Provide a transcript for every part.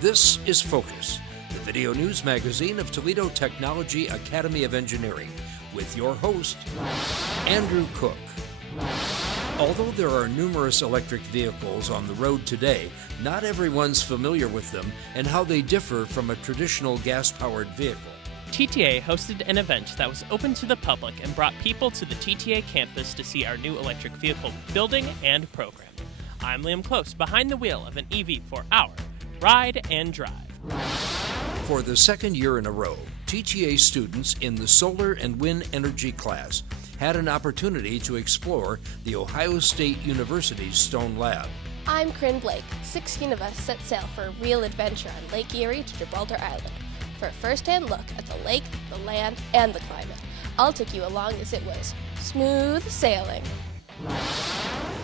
This is Focus, the video news magazine of Toledo Technology Academy of Engineering, with your host, Andrew Cook. Although there are numerous electric vehicles on the road today, not everyone's familiar with them and how they differ from a traditional gas-powered vehicle. TTA hosted an event that was open to the public and brought people to the TTA campus to see our new electric vehicle building and program. I'm Liam Close, behind the wheel of an EV for our Ride and Drive. For the second year in a row, TTA students in the Solar and Wind Energy class had an opportunity to explore the Ohio State University's Stone Lab. I'm Corinne Blake. 16 of us set sail for a real adventure on Lake Erie to Gibraltar Island for a first-hand look at the lake, the land, and the climate. I'll take you along as it was smooth sailing.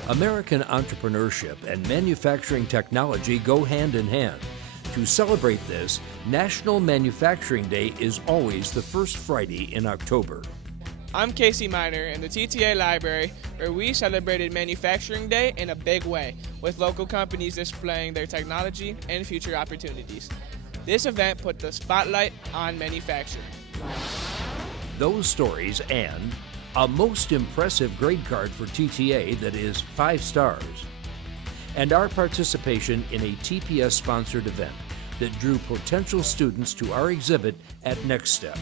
American entrepreneurship and manufacturing technology go hand in hand. To celebrate this, National Manufacturing Day is always the first Friday in October. I'm Casey Miner in the TTA Library, where we celebrated Manufacturing Day in a big way, with local companies displaying their technology and future opportunities. This event put the spotlight on manufacturing. Those stories and a most impressive grade card for TTA that is 5 stars, and our participation in a TPS-sponsored event that drew potential students to our exhibit at Next Step.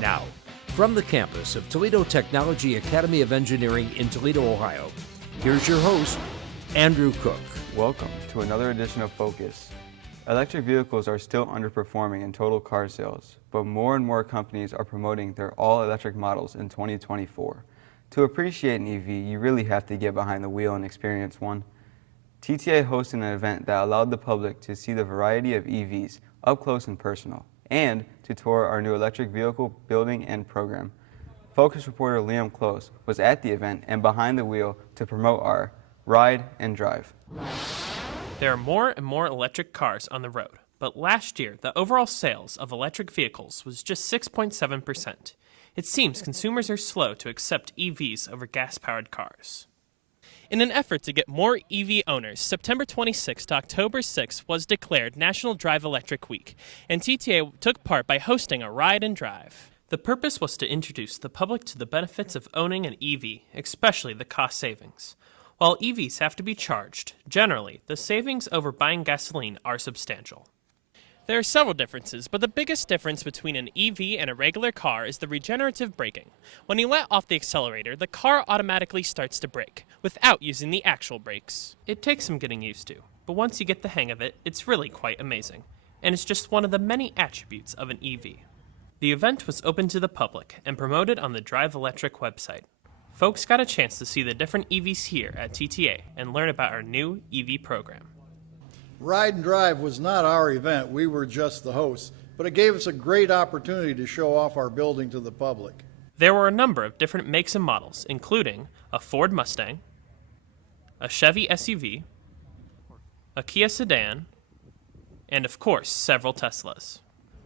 Now, from the campus of Toledo Technology Academy of Engineering in Toledo, Ohio, here's your host, Andrew Cook. Welcome to another edition of Focus. Electric vehicles are still underperforming in total car sales, but more and more companies are promoting their all-electric models in 2024. To appreciate an EV, you really have to get behind the wheel and experience one. TTA hosted an event that allowed the public to see the variety of EVs up close and personal, and to tour our new electric vehicle building and program. Focus reporter Liam Close was at the event and behind the wheel to promote our Ride and Drive. There are more and more electric cars on the road, but last year the overall sales of electric vehicles was just 6.7%. It seems consumers are slow to accept EVs over gas-powered cars. In an effort to get more EV owners, September 26 to October 6 was declared National Drive Electric Week, and TTA took part by hosting a Ride and Drive. The purpose was to introduce the public to the benefits of owning an EV, especially the cost savings. While EVs have to be charged, generally, the savings over buying gasoline are substantial. There are several differences, but the biggest difference between an EV and a regular car is the regenerative braking. When you let off the accelerator, the car automatically starts to brake, without using the actual brakes. It takes some getting used to, but once you get the hang of it, it's really quite amazing, and it's just one of the many attributes of an EV. The event was open to the public and promoted on the Drive Electric website. Folks got a chance to see the different EVs here at TTA and learn about our new EV program. Ride and Drive was not our event, we were just the hosts, but it gave us a great opportunity to show off our building to the public. There were a number of different makes and models, including a Ford Mustang, a Chevy SUV, a Kia sedan, and of course, several Teslas.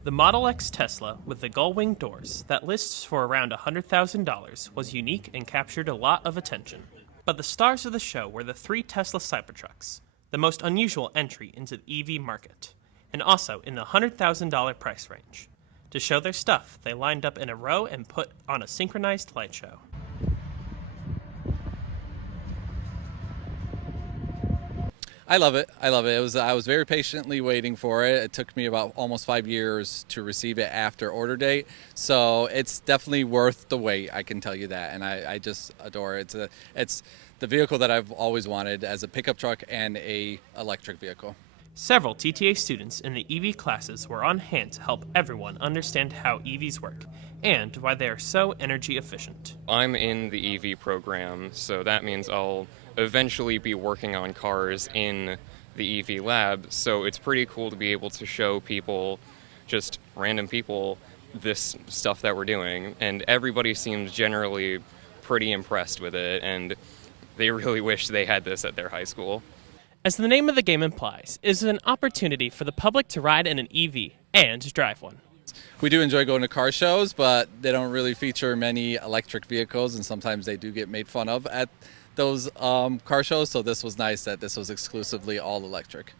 The Model X Tesla with the gull-wing doors that lists for around $100,000 was unique and captured a lot of attention. But the stars of the show were the 3 Tesla Cybertrucks, the most unusual entry into the EV market, and also in the $100,000 price range. To show their stuff, they lined up in a row and put on a synchronized light show. I love it. I was very patiently waiting for it. It took me about almost 5 years to receive it after order date. So it's definitely worth the wait, I can tell you that. And I just adore it. It's the vehicle that I've always wanted as a pickup truck and a electric vehicle. Several TTA students in the EV classes were on hand to help everyone understand how EVs work and why they are so energy efficient. I'm in the EV program, so that means I'll eventually be working on cars in the EV lab, so it's pretty cool to be able to show people, just random people, this stuff that we're doing, and everybody seems generally pretty impressed with it, and they really wish they had this at their high school. As the name of the game implies, it is an opportunity for the public to ride in an EV and drive one. We do enjoy going to car shows, but they don't really feature many electric vehicles, and sometimes they do get made fun of at those car shows, so this was nice that this was exclusively all electric.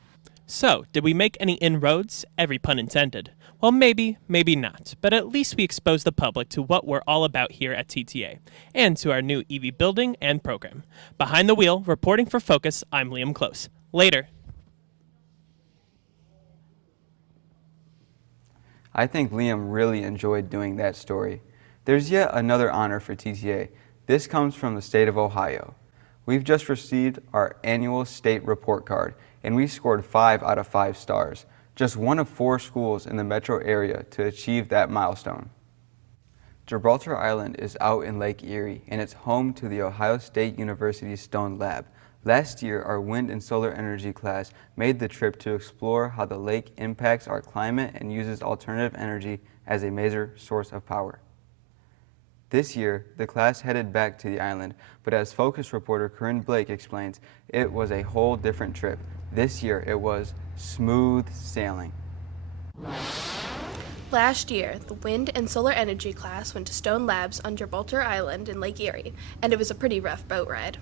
So, did we make any inroads? Every pun intended. Well, maybe, maybe not, but at least we exposed the public to what we're all about here at TTA, and to our new EV building and program. Behind the wheel, reporting for Focus, I'm Liam Close. Later. I think Liam really enjoyed doing that story. There's yet another honor for TTA. This comes from the state of Ohio. We've just received our annual state report card, and we scored 5 out of 5 stars, just one of 4 schools in the metro area to achieve that milestone. Gibraltar Island is out in Lake Erie, and it's home to the Ohio State University Stone Lab. Last year, our wind and solar energy class made the trip to explore how the lake impacts our climate and uses alternative energy as a major source of power. This year, the class headed back to the island, but as Focus reporter Corinne Blake explains, it was a whole different trip. This year, it was smooth sailing. Last year, the wind and solar energy class went to Stone Labs on Gibraltar Island in Lake Erie, and it was a pretty rough boat ride.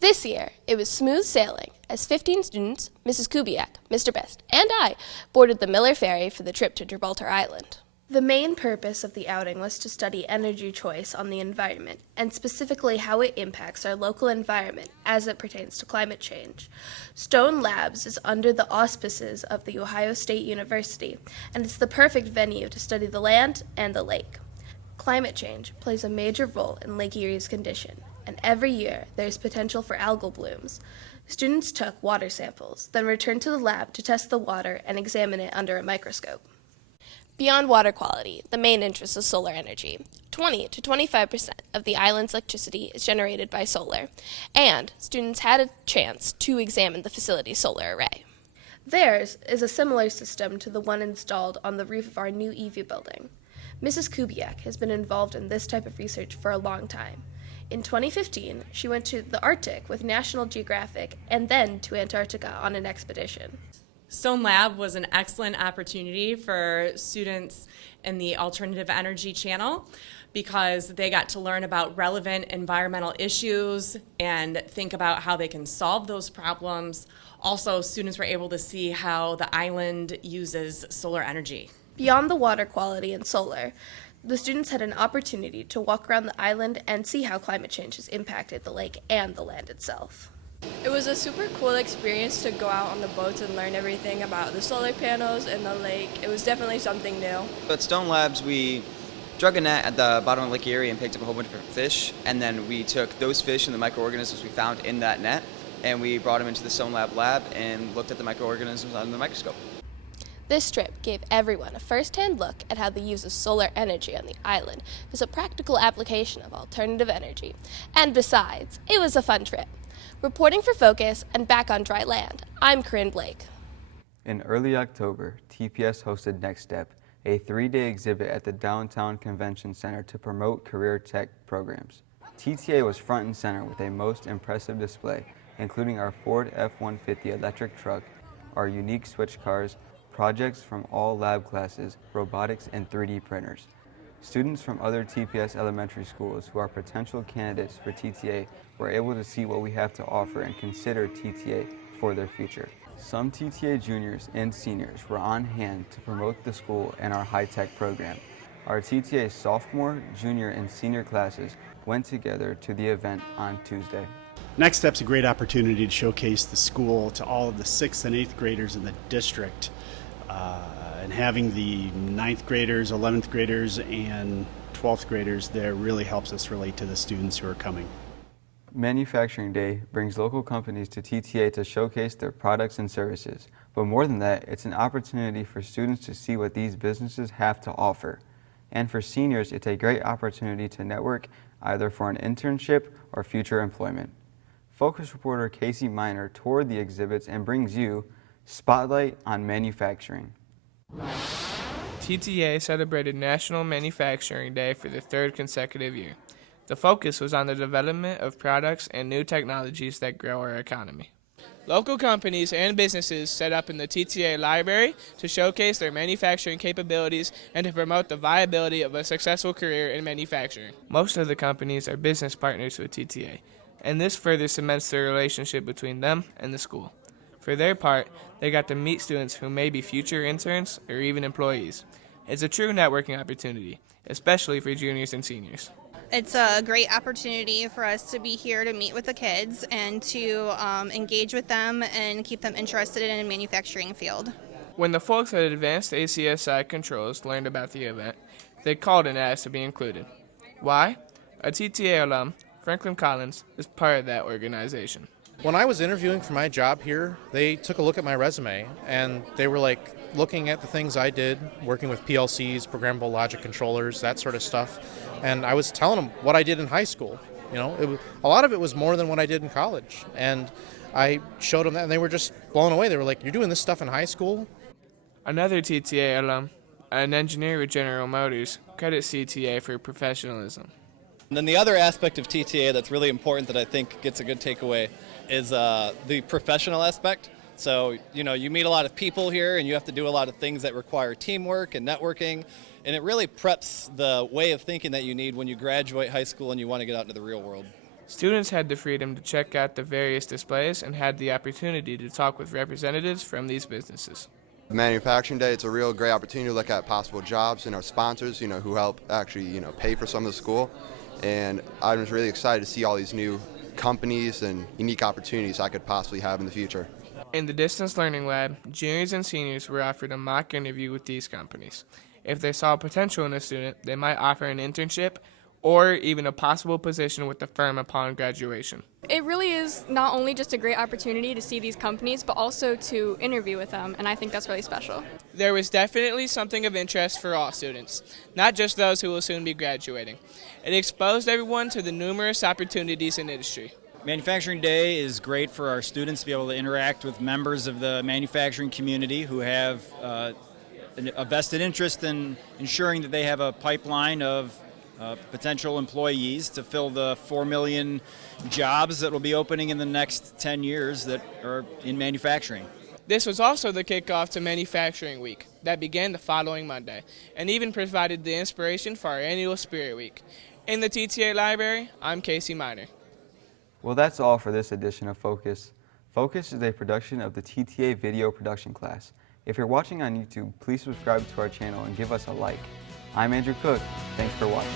This year, it was smooth sailing as 15 students, Mrs. Kubiak, Mr. Best, and I boarded the Miller Ferry for the trip to Gibraltar Island. The main purpose of the outing was to study energy choice on the environment, and specifically how it impacts our local environment as it pertains to climate change. Stone Labs is under the auspices of the Ohio State University, and it's the perfect venue to study the land and the lake. Climate change plays a major role in Lake Erie's condition, and every year there's potential for algal blooms. Students took water samples, then returned to the lab to test the water and examine it under a microscope. Beyond water quality, the main interest is solar energy. 20 to 25% of the island's electricity is generated by solar, and students had a chance to examine the facility's solar array. Theirs is a similar system to the one installed on the roof of our new EV building. Mrs. Kubiak has been involved in this type of research for a long time. In 2015, she went to the Arctic with National Geographic and then to Antarctica on an expedition. Stone Lab was an excellent opportunity for students in the alternative energy channel because they got to learn about relevant environmental issues and think about how they can solve those problems. Also, students were able to see how the island uses solar energy. Beyond the water quality and solar, the students had an opportunity to walk around the island and see how climate change has impacted the lake and the land itself. It was a super cool experience to go out on the boats and learn everything about the solar panels and the lake. It was definitely something new. At Stone Labs, we drug a net at the bottom of Lake Erie and picked up a whole bunch of different fish, and then we took those fish and the microorganisms we found in that net, and we brought them into the Stone lab and looked at the microorganisms under the microscope. This trip gave everyone a first-hand look at how the use of solar energy on the island is a practical application of alternative energy. And besides, it was a fun trip. Reporting for Focus and back on dry land, I'm Corinne Blake. In early October, TPS hosted Next Step, a 3-day exhibit at the Downtown Convention Center to promote career tech programs. TTA was front and center with a most impressive display, including our Ford F-150 electric truck, our unique switch cars, projects from all lab classes, robotics, and 3D printers. Students from other TPS elementary schools who are potential candidates for TTA were able to see what we have to offer and consider TTA for their future. Some TTA juniors and seniors were on hand to promote the school and our high-tech program. Our TTA sophomore, junior, and senior classes went together to the event on Tuesday. Next Step's a great opportunity to showcase the school to all of the 6th and 8th graders in the district. And having the 9th graders, 11th graders, and 12th graders there really helps us relate to the students who are coming. Manufacturing Day brings local companies to TTA to showcase their products and services. But more than that, it's an opportunity for students to see what these businesses have to offer. And for seniors, it's a great opportunity to network either for an internship or future employment. Focus reporter Casey Miner toured the exhibits and brings you Spotlight on Manufacturing. TTA celebrated National Manufacturing Day for the 3rd consecutive year. The focus was on the development of products and new technologies that grow our economy. Local companies and businesses set up in the TTA library to showcase their manufacturing capabilities and to promote the viability of a successful career in manufacturing. Most of the companies are business partners with TTA, and this further cements the relationship between them and the school. For their part, they got to meet students who may be future interns or even employees. It's a true networking opportunity, especially for juniors and seniors. It's a great opportunity for us to be here to meet with the kids and to engage with them and keep them interested in the manufacturing field. When the folks at Advanced ACSI Controls learned about the event, they called and asked to be included. Why? A TTA alum, Franklin Collins, is part of that organization. When I was interviewing for my job here, they took a look at my resume and they were like looking at the things I did, working with PLCs, programmable logic controllers, that sort of stuff. And I was telling them what I did in high school. You know, a lot of it was more than what I did in college. And I showed them that and they were just blown away. They were like, "You're doing this stuff in high school?" Another TTA alum, an engineer with General Motors, credits CTA for professionalism. And then the other aspect of TTA that's really important that I think gets a good takeaway is the professional aspect. So, you know, you meet a lot of people here and you have to do a lot of things that require teamwork and networking. And it really preps the way of thinking that you need when you graduate high school and you want to get out into the real world. Students had the freedom to check out the various displays and had the opportunity to talk with representatives from these businesses. Manufacturing Day, it's a real great opportunity to look at possible jobs and our sponsors, you know, who help actually, you know, pay for some of the school. And I was really excited to see all these new companies and unique opportunities I could possibly have in the future. In the Distance Learning Lab, juniors and seniors were offered a mock interview with these companies. If they saw potential in a student, they might offer an internship or even a possible position with the firm upon graduation. It really is not only just a great opportunity to see these companies, but also to interview with them, and I think that's really special. There was definitely something of interest for all students, not just those who will soon be graduating. It exposed everyone to the numerous opportunities in industry. Manufacturing Day is great for our students to be able to interact with members of the manufacturing community who have a vested interest in ensuring that they have a pipeline of potential employees to fill the 4 million jobs that will be opening in the next 10 years that are in manufacturing. This was also the kickoff to Manufacturing Week that began the following Monday and even provided the inspiration for our annual Spirit Week. In the TTA Library, I'm Casey Miner. Well, that's all for this edition of Focus. Focus is a production of the TTA video production class. If you're watching on YouTube, please subscribe to our channel and give us a like. I'm Andrew Cook. Thanks for watching.